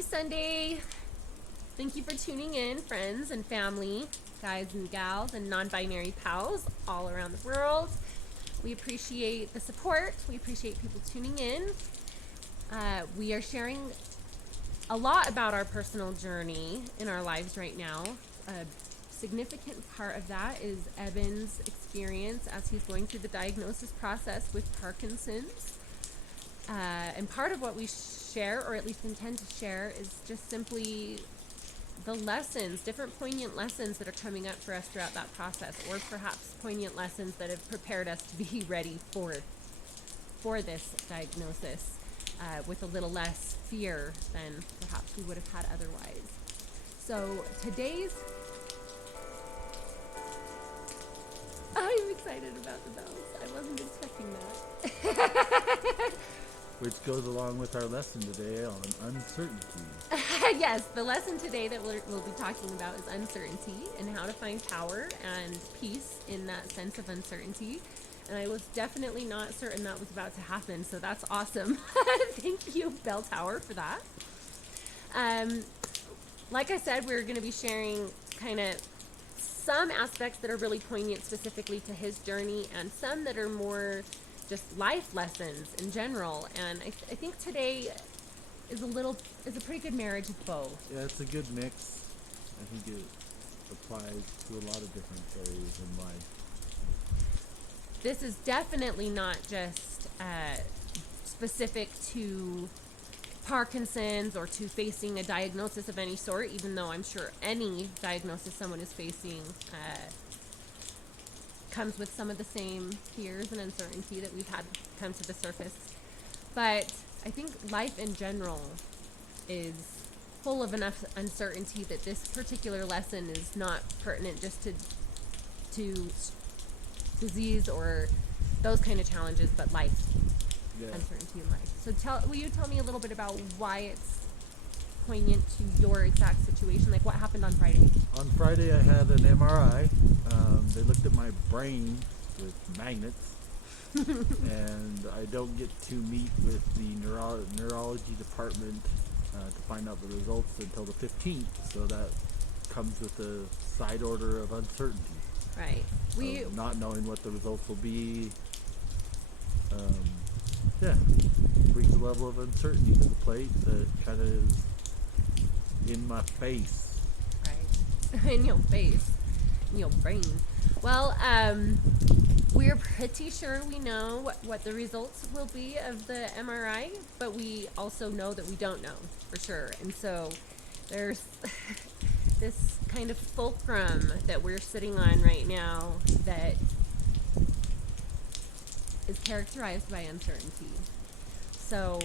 Happy Sunday. Thank you for tuning in, friends and family, guys and gals, and non-binary pals all around the world. We appreciate the support. We appreciate people tuning in. We are sharing a lot about our personal journey in our lives right now. A significant part of that is Eben's experience as he's going through the diagnosis process with Parkinson's. And part of what we share, or at least intend to share, is just simply the lessons, different poignant lessons that are coming up for us throughout that process, or perhaps poignant lessons that have prepared us to be ready for this diagnosis with a little less fear than perhaps we would have had otherwise. So today's... I'm excited about the bells. I wasn't expecting that. Which goes along with our lesson today on uncertainty. Yes, the lesson today that we'll be talking about is uncertainty and how to find power and peace in that sense of uncertainty. And I was definitely not certain that was about to happen, so that's awesome. Thank you, Bell Tower, for that. Like I said, we're going to be sharing kind of some aspects that are really poignant specifically to his journey, and some that are more just life lessons in general. And I think today is a pretty good marriage of both. Yeah, it's a good mix. I think it applies to a lot of different areas in life. This is definitely not just specific to Parkinson's or to facing a diagnosis of any sort, even though I'm sure any diagnosis someone is facing comes with some of the same fears and uncertainty that we've had come to the surface. But I think life in general is full of enough uncertainty that this particular lesson is not pertinent just to disease or those kind of challenges, but life, uncertainty in life. So will you tell me a little bit about why it's poignant to your exact situation? Like, what happened on Friday? On Friday, I had an MRI. They looked at my brain with magnets, and I don't get to meet with the neurology department to find out the results until the 15th, so that comes with a side order of uncertainty. Right. Not knowing what the results will be, brings a level of uncertainty to the plate that kind of is in my face. Right. In your face. In your brain. Well, we're pretty sure we know what the results will be of the MRI, but we also know that we don't know for sure. And so there's this kind of fulcrum that we're sitting on right now that is characterized by uncertainty. So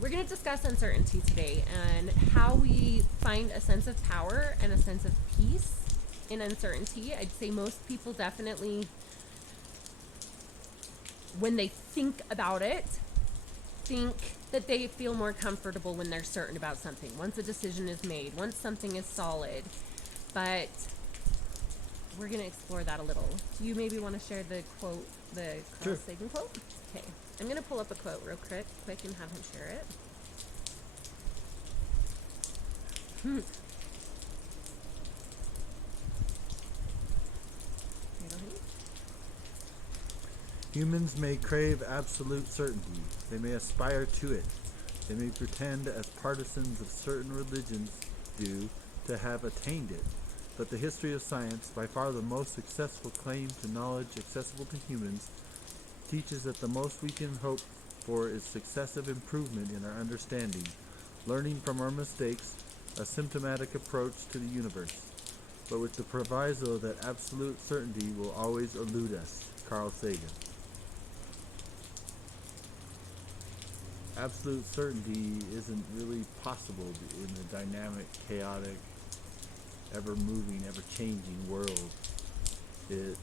we're going to discuss uncertainty today and how we find a sense of power and a sense of peace in uncertainty. I'd say most people definitely, when they think about it, think that they feel more comfortable when they're certain about something. Once a decision is made, once something is solid. But we're going to explore that a little. Do you maybe want to share the quote, the Carl Sagan quote? Okay. I'm going to pull up a quote real quick and have him share it. Humans may crave absolute certainty. They may aspire to it. They may pretend, as partisans of certain religions do, to have attained it. But the history of science, by far the most successful claim to knowledge accessible to humans, teaches that the most we can hope for is successive improvement in our understanding, learning from our mistakes, a symptomatic approach to the universe, but with the proviso that absolute certainty will always elude us. Carl Sagan. Absolute certainty isn't really possible in the dynamic, chaotic, ever-moving, ever-changing world. It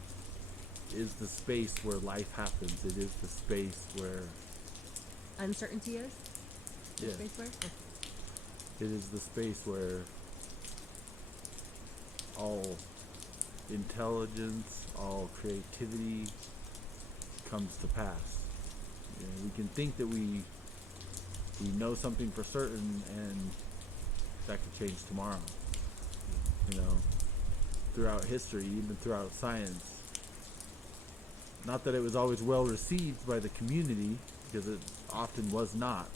is the space where life happens. It is the space where uncertainty is? Yeah. Space where? Oh. It is the space where all intelligence, all creativity comes to pass. You know, we can think that we We know something for certain, and that could change tomorrow. You know, throughout history, even throughout science. Not that it was always well received by the community, because it often was not.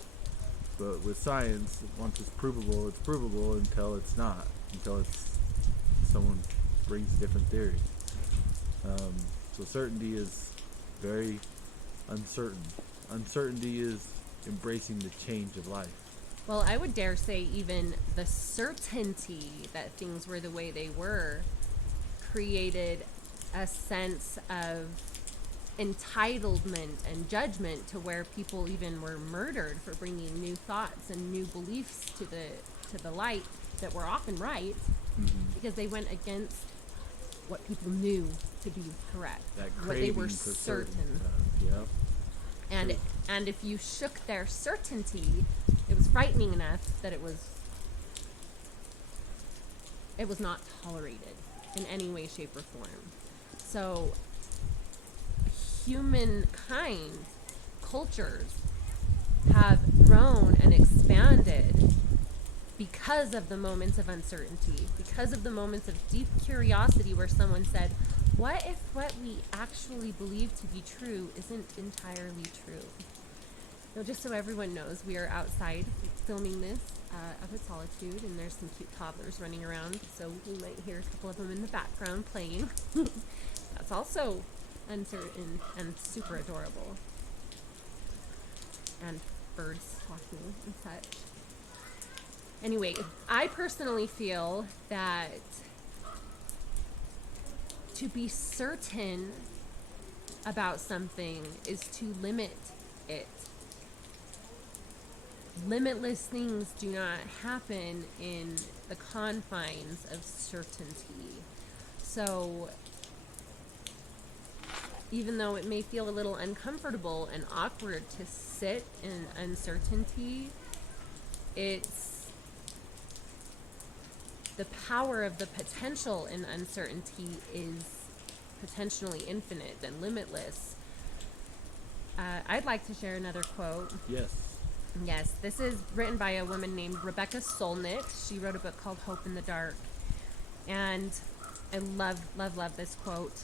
But with science, once it's provable until it's not, until someone brings a different theory. So certainty is very uncertain. Uncertainty is embracing the change of life. Well, I would dare say even the certainty that things were the way they were created a sense of entitlement and judgment to where people even were murdered for bringing new thoughts and new beliefs to the light that were often right, because they went against what people knew to be correct, That what they were craving for certain. Yep. And if you shook their certainty, it was frightening enough that it was not tolerated in any way, shape, or form. So humankind, cultures have grown and expanded because of the moments of uncertainty, because of the moments of deep curiosity where someone said, what if what we actually believe to be true isn't entirely true? Now, just so everyone knows, we are outside filming this up at Solitude, and there's some cute toddlers running around, so we might hear a couple of them in the background playing. That's also uncertain and super adorable. And birds talking and such. Anyway, I personally feel that to be certain about something is to limit it. Limitless things do not happen in the confines of certainty. So even though it may feel a little uncomfortable and awkward to sit in uncertainty, it's the power of the potential in uncertainty is potentially infinite and limitless. I'd like to share another quote. Yes, this is written by a woman named Rebecca Solnit. She wrote a book called Hope in the Dark. And I love, love, love this quote.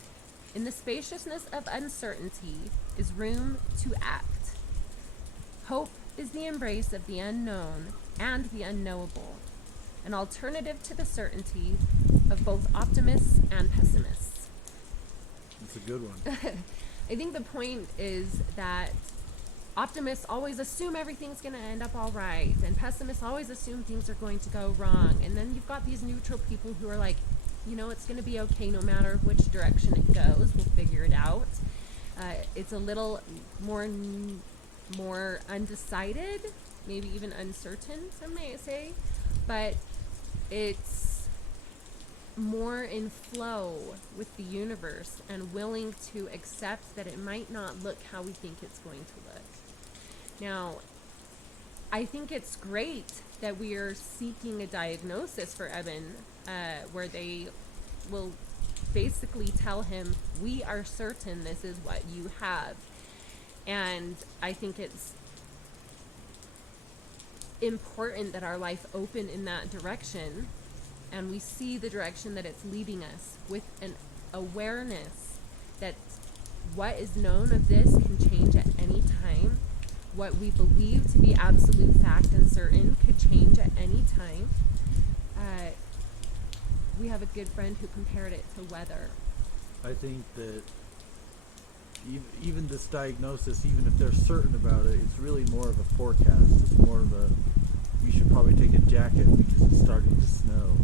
In the spaciousness of uncertainty is room to act. Hope is the embrace of the unknown and the unknowable, an alternative to the certainty of both optimists and pessimists. That's a good one. I think the point is that optimists always assume everything's going to end up all right, and pessimists always assume things are going to go wrong. And then you've got these neutral people who are like, you know, it's going to be okay no matter which direction it goes. We'll figure it out. It's a little more undecided, maybe even uncertain, some may say, but it's more in flow with the universe and willing to accept that it might not look how we think it's going to look. Now, I think it's great that we are seeking a diagnosis for Eben, where they will basically tell him, we are certain this is what you have. And I think it's important that our life open in that direction, and we see the direction that it's leading us with an awareness that what is known of this can change at any time. What we believe to be absolute fact and certain could change at any time. We have a good friend who compared it to weather. I think that even this diagnosis, even if they're certain about it, it's really more of a forecast. It's more of a, you should probably take a jacket because it's starting to snow.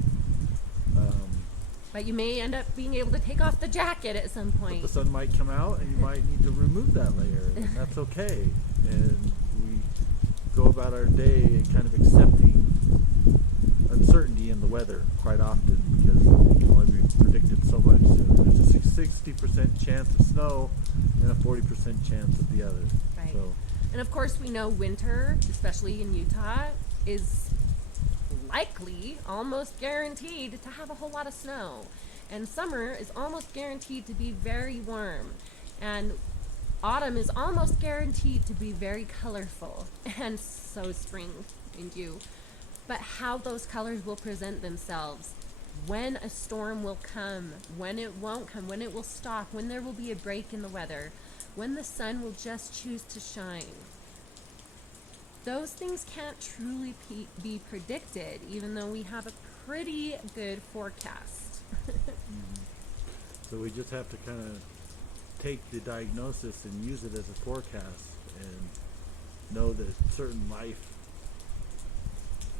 But you may end up being able to take off the jacket at some point. But the sun might come out and you might need to remove that layer, and that's okay. And we go about our day kind of accepting uncertainty in the weather quite often because it can only be predicted so much. So there's a 60% chance of snow and a 40% chance of the other. Right. So, and of course we know winter, especially in Utah, is likely, almost guaranteed to have a whole lot of snow. And summer is almost guaranteed to be very warm. And autumn is almost guaranteed to be very colorful, and so spring, mind you. But how those colors will present themselves, when a storm will come, when it won't come, when it will stop, when there will be a break in the weather, when the sun will just choose to shine. Those things can't truly be predicted, even though we have a pretty good forecast. So we just have to kind of take the diagnosis and use it as a forecast and know that certain life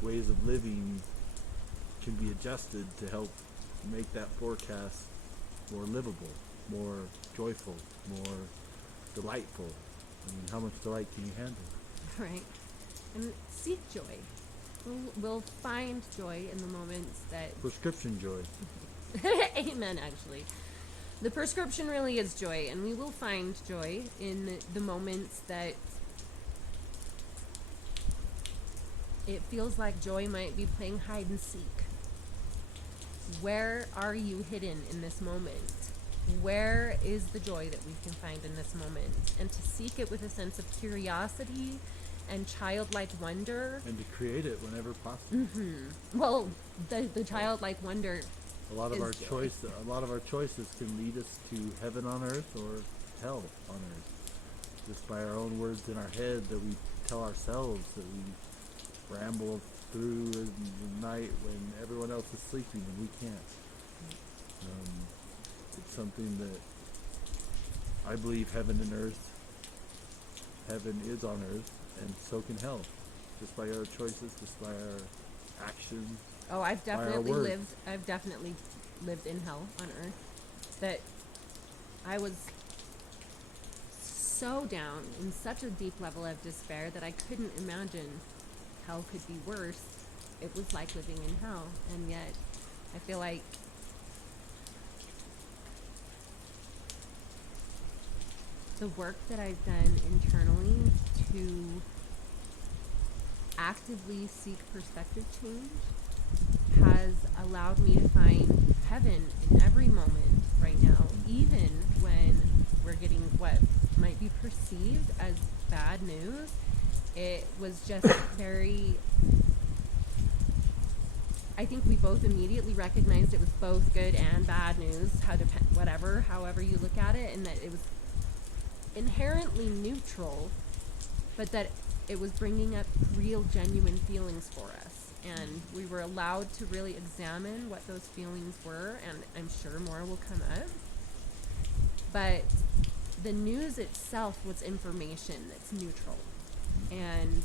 ways of living can be adjusted to help make that forecast more livable, more joyful, more delightful. I mean, how much delight can you handle? Right. And seek joy. We'll find joy in the moments that... Prescription joy. Amen, actually. The prescription really is joy, and we will find joy in the moments that it feels like joy might be playing hide and seek. Where are you hidden in this moment? Where is the joy that we can find in this moment? And to seek it with a sense of curiosity and childlike wonder. And to create it whenever possible. Well, the childlike wonder. A lot of our joy. choices can lead us to heaven on earth or hell on earth. Just by our own words in our head that we tell ourselves, that we ramble through in the night when everyone else is sleeping and we can't. It's something that I believe heaven is on earth, and so can hell, just by our choices, just by our actions. Oh, I've by our definitely words. lived in hell on earth. That I was so down in such a deep level of despair that I couldn't imagine hell could be worse. It was like living in hell, and yet I feel like the work that I've done internally to actively seek perspective change has allowed me to find heaven in every moment right now, even when we're getting what might be perceived as bad news. It was just very... I think we both immediately recognized it was both good and bad news, however you look at it, and that it was inherently neutral, but that it was bringing up real, genuine feelings for us. And we were allowed to really examine what those feelings were, and I'm sure more will come up. But the news itself was information that's neutral, and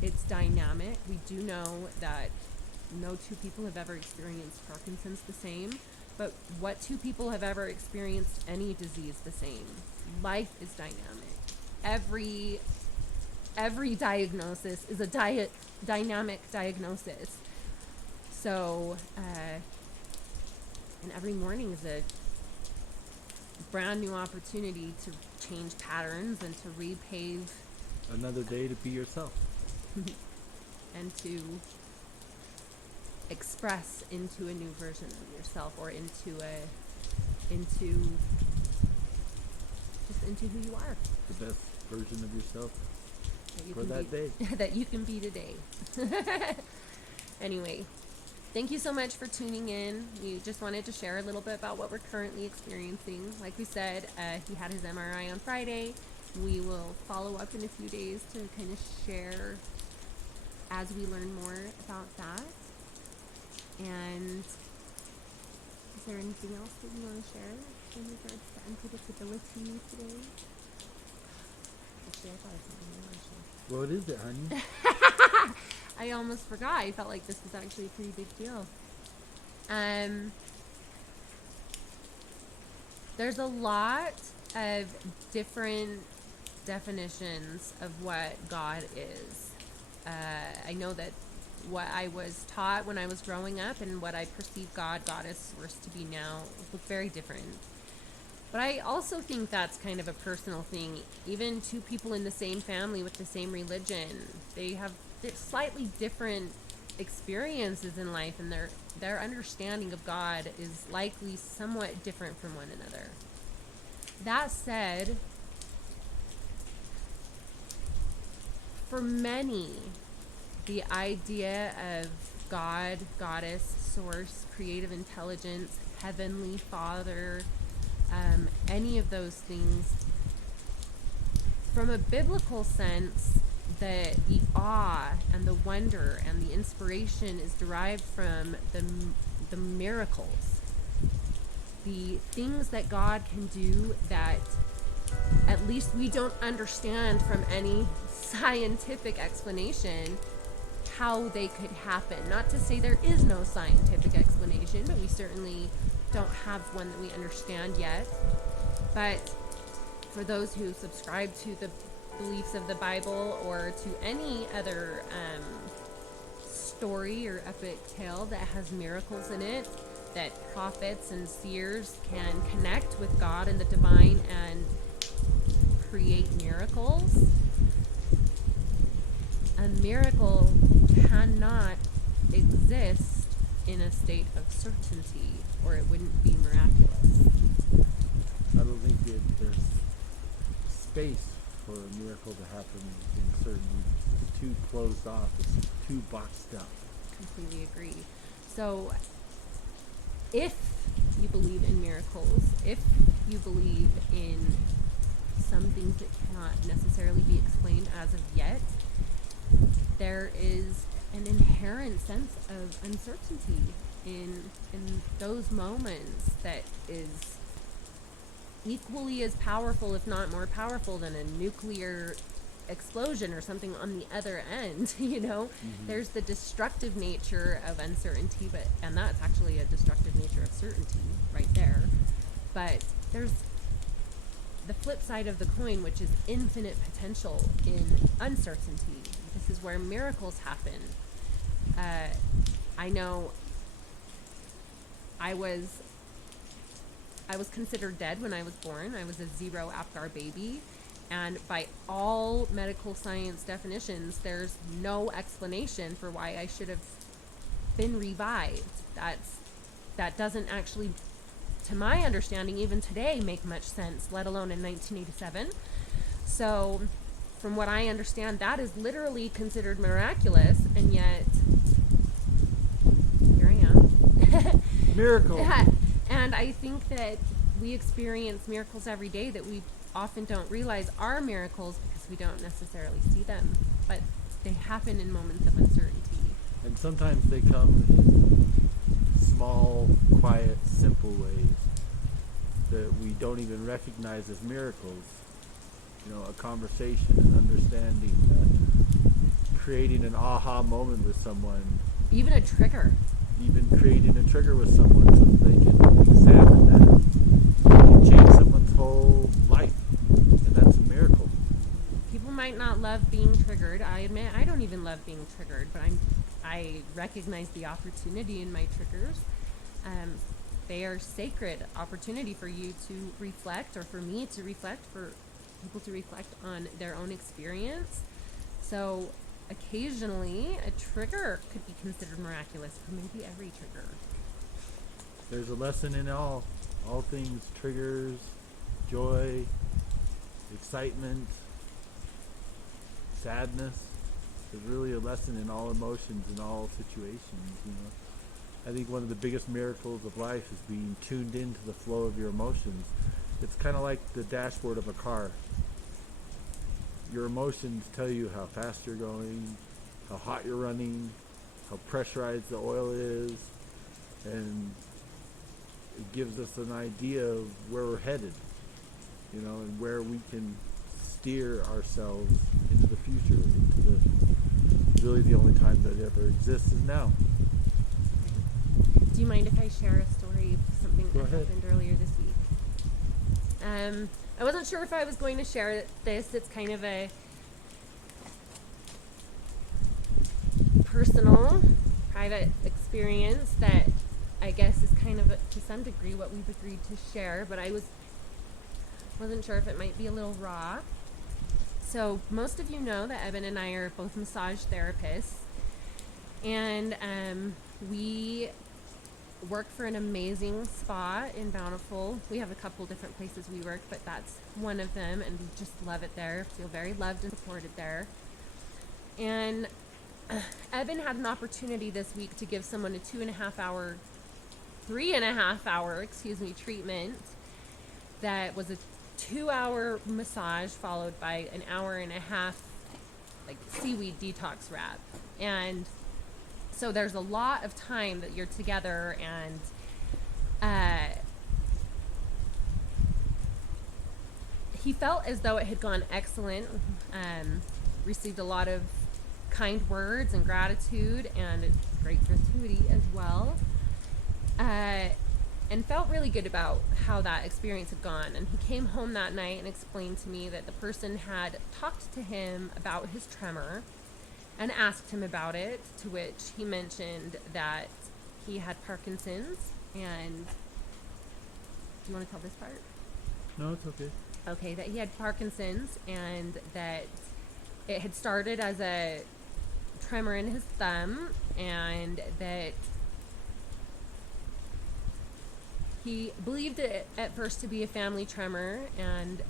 it's dynamic. We do know that no two people have ever experienced Parkinson's the same, but what two people have ever experienced any disease the same? Life is dynamic. Every diagnosis is a dynamic diagnosis. So, and every morning is a brand new opportunity to change patterns and to repave. Another day to be yourself. And to express into a new version of yourself, or into who you are. The best version of yourself That you for can that be, day. that you can be today. Anyway, thank you so much for tuning in. We just wanted to share a little bit about what we're currently experiencing. Like we said, he had his MRI on Friday. We will follow up in a few days to kind of share as we learn more about that. And is there anything else that you want to share in regards to unpredictability today? Actually, I thought of something I want to share. What is it, honey? I almost forgot. I felt like this was actually a pretty big deal. There's a lot of different definitions of what God is. I know that what I was taught when I was growing up and what I perceive Goddess source to be now look very different. But I also think that's kind of a personal thing. Even two people in the same family with the same religion, they have slightly different experiences in life, and their understanding of God is likely somewhat different from one another. That said, for many, the idea of God, goddess, source, creative intelligence, heavenly Father, any of those things, from a biblical sense, the awe and the wonder and the inspiration is derived from the miracles, the things that God can do that at least we don't understand from any scientific explanation how they could happen. Not to say there is no scientific explanation, but we certainly don't have one that we understand yet. But for those who subscribe to the beliefs of the Bible or to any other story or epic tale that has miracles in it, that prophets and seers can connect with God and the divine and create miracles, a miracle cannot exist in a state of certainty, or it wouldn't be miraculous. I don't think there's space for a miracle to happen in certainty. It's too closed off. It's too boxed up. Completely agree. So if you believe in miracles, if you believe in some things that cannot necessarily be explained as of yet, there is an inherent sense of uncertainty in those moments that is equally as powerful, if not more powerful, than a nuclear explosion or something on the other end. There's the destructive nature of uncertainty, and that's actually a destructive nature of certainty right there. But there's the flip side of the coin, which is infinite potential in uncertainty. This is where miracles happen. I know I was considered dead when I was born. I was a 0 Apgar baby. And by all medical science definitions, there's no explanation for why I should have been revived. That doesn't actually, to my understanding, even today, make much sense, let alone in 1987. So, from what I understand, that is literally considered miraculous, and yet, here I am. Miracle. Yeah. And I think that we experience miracles every day that we often don't realize are miracles because we don't necessarily see them, but they happen in moments of uncertainty. And sometimes they come in small, quiet, simple ways that we don't even recognize as miracles. A conversation, an understanding, creating an aha moment with someone. Even a trigger. Even creating a trigger with someone so that they can examine that and change someone's whole life. And that's a miracle. People might not love being triggered. I admit I don't even love being triggered, but I recognize the opportunity in my triggers. They are sacred opportunity for you to reflect, or for me to reflect, for people to reflect on their own experience. So occasionally a trigger could be considered miraculous, or maybe every trigger. There's a lesson in all things: triggers, joy, excitement, sadness. There's really a lesson in all emotions in all situations. I think one of the biggest miracles of life is being tuned into the flow of your emotions. It's kind of like the dashboard of a car. Your emotions tell you how fast you're going, how hot you're running, how pressurized the oil is, and it gives us an idea of where we're headed, and where we can steer ourselves into the future, really the only time that ever exists is now. Do you mind if I share a story of something Go that ahead. happened earlier this week? I wasn't sure if I was going to share this. It's kind of a personal, private experience that I guess is kind of, to some degree, what we've agreed to share, but I wasn't sure if it might be a little raw. So most of you know that Eben and I are both massage therapists, and we work for an amazing spa in Bountiful. We have a couple different places we work, but that's one of them, and we just love it there. Feel very loved and supported there. And Eben had an opportunity this week to give someone a 3.5 hour treatment that was a 2-hour massage followed by an hour and a half like seaweed detox wrap. And so there's a lot of time that you're together, and he felt as though it had gone excellent. Received a lot of kind words and gratitude, and a great gratuity as well. And felt really good about how that experience had gone. And he came home that night and explained to me that the person had talked to him about his tremor and asked him about it, to which he mentioned that he had Parkinson's. And do you want to tell this part? No, it's okay. Okay, that he had Parkinson's, and that it had started as a tremor in his thumb, and that he believed it at first to be a family tremor, and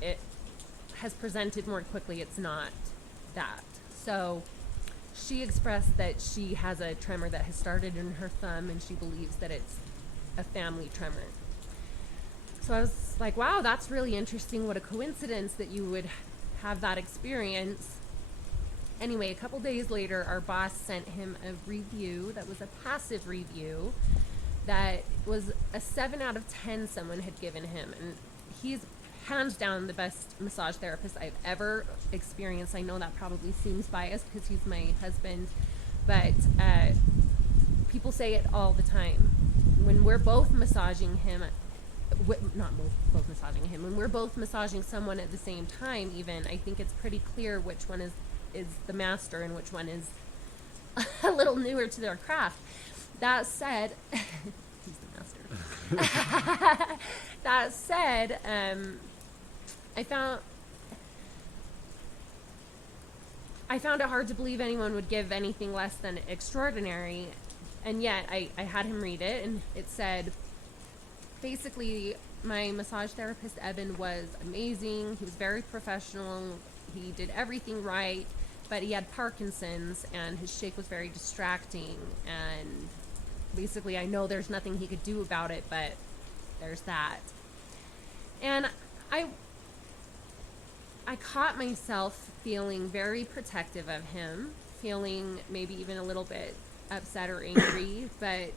it has presented more quickly. It's not that. So she expressed that she has a tremor that has started in her thumb, and she believes that it's a family tremor. So I was like, wow, that's really interesting. What a coincidence that you would have that experience. Anyway, a couple days later, our boss sent him a review that was a passive review that was a 7 out of 10 someone had given him. And he's hands down the best massage therapist I've ever experienced. I know that probably seems biased because he's my husband, but people say it all the time. When we're both massaging him, not both massaging him, when we're both massaging someone at the same time, even, I think it's pretty clear which one is the master and which one is a little newer to their craft. That said, he's the master. That said, I found it hard to believe anyone would give anything less than extraordinary, and yet I had him read it, and it said, basically, my massage therapist, Eben, was amazing. He was very professional. He did everything right, but he had Parkinson's, and his shake was very distracting, and basically I know there's nothing he could do about it, but there's that. And I caught myself feeling very protective of him, feeling maybe even a little bit upset or angry, but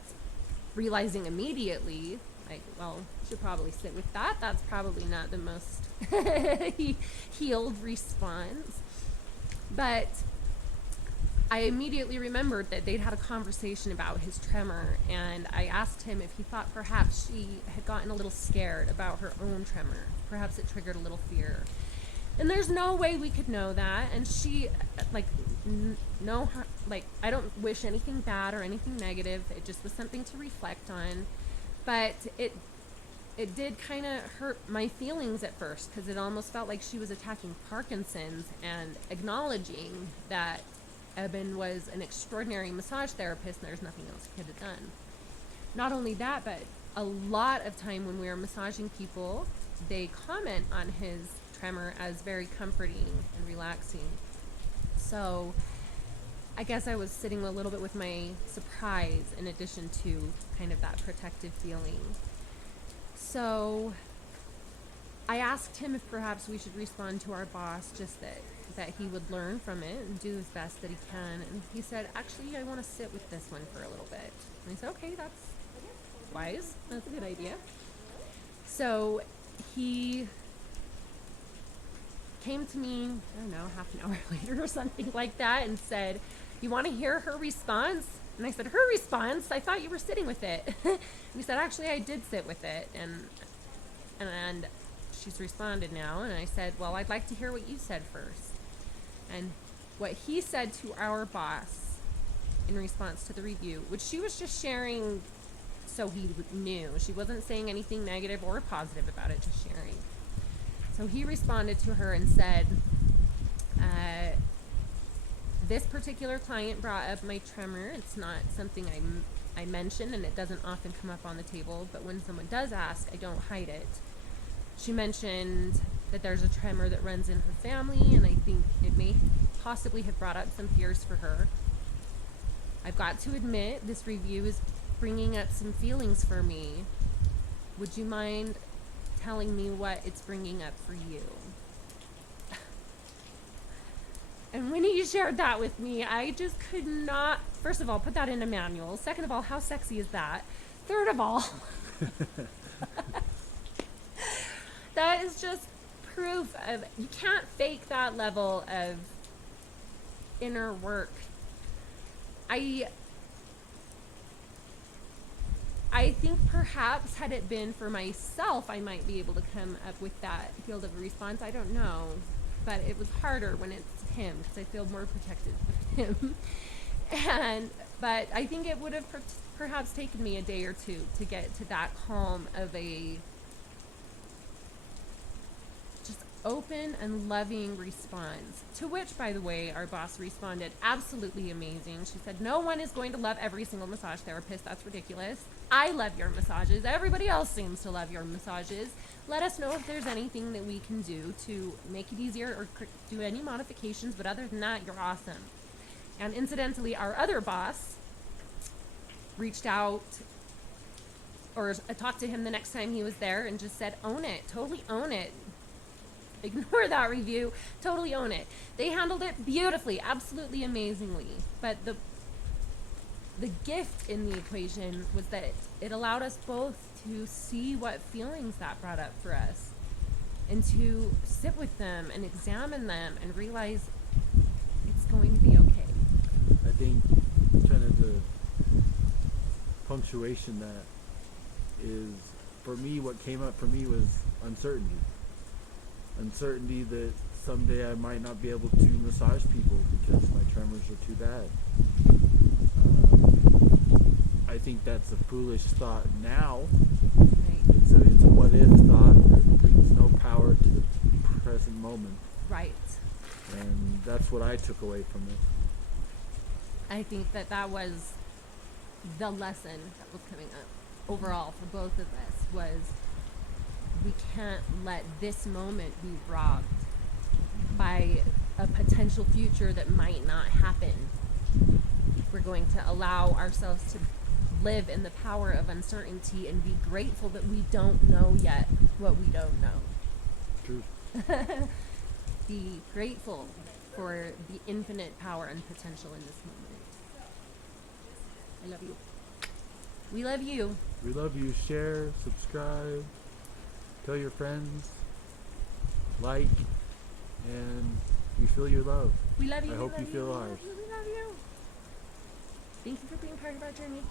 realizing immediately, like, well, you should probably sit with that. That's probably not the most healed response. But I immediately remembered that they'd had a conversation about his tremor, and I asked him if he thought perhaps she had gotten a little scared about her own tremor. Perhaps it triggered a little fear. And there's no way we could know that. And she, I don't wish anything bad or anything negative. It just was something to reflect on. But it did kind of hurt my feelings at first, because it almost felt like she was attacking Parkinson's and acknowledging that Eben was an extraordinary massage therapist and there's nothing else he could have done. Not only that, but a lot of time when we are massaging people, they comment on his tremor as very comforting and relaxing. So I guess I was sitting a little bit with my surprise in addition to kind of that protective feeling. So I asked him if perhaps we should respond to our boss, just that he would learn from it and do his best that he can. And he said, actually, I want to sit with this one for a little bit. And I said, okay, that's wise. That's a good idea. So he came to me, I don't know, half an hour later or something like that, and said, you want to hear her response? And I said, her response? I thought you were sitting with it. And he said, actually, I did sit with it. And she's responded now. And I said, well, I'd like to hear what you said first. And what he said to our boss in response to the review, which she was just sharing so he knew. She wasn't saying anything negative or positive about it, just sharing. So he responded to her and said, this particular client brought up my tremor. It's not something I mention, and it doesn't often come up on the table, but when someone does ask, I don't hide it. She mentioned that there's a tremor that runs in her family, and I think it may possibly have brought up some fears for her. I've got to admit, this review is bringing up some feelings for me. Would you mind telling me what it's bringing up for you? And when he shared that with me, I just could not, first of all, put that in a manual. Second of all, how sexy is that? Third of all, that is just proof of, you can't fake that level of inner work. I think perhaps had it been for myself, I might be able to come up with that field of response. I don't know. But it was harder when it's him, because I feel more protected of him. But I think it would have perhaps taken me a day or two to get to that calm of a just open and loving response. To which, by the way, our boss responded absolutely amazing. She said, no one is going to love every single massage therapist. That's ridiculous. I love your massages. Everybody else seems to love your massages. Let us know if there's anything that we can do to make it easier or do any modifications. But other than that, you're awesome. And incidentally, our other boss reached out, or I talked to him the next time he was there and just said, own it. Totally own it. Ignore that review. Totally own it. They handled it beautifully, absolutely amazingly. But the gift in the equation was that it allowed us both to see what feelings that brought up for us and to sit with them and examine them and realize it's going to be okay. I think kind of the punctuation that is, for me, what came up for me was uncertainty. Uncertainty that someday I might not be able to massage people because my tremors are too bad. I think that's a foolish thought now. Right. It's a what if thought that brings no power to the present moment. Right. And that's what I took away from it. I think that was the lesson that was coming up overall for both of us, was we can't let this moment be robbed by a potential future that might not happen. We're going to allow ourselves to live in the power of uncertainty and be grateful that we don't know yet what we don't know. Truth. Be grateful for the infinite power and potential in this moment. I love you. We love you. We love you. Share, subscribe, tell your friends, like, and we feel your love. We love you. I hope you feel ours. We love you. Thank you for being part of our journey.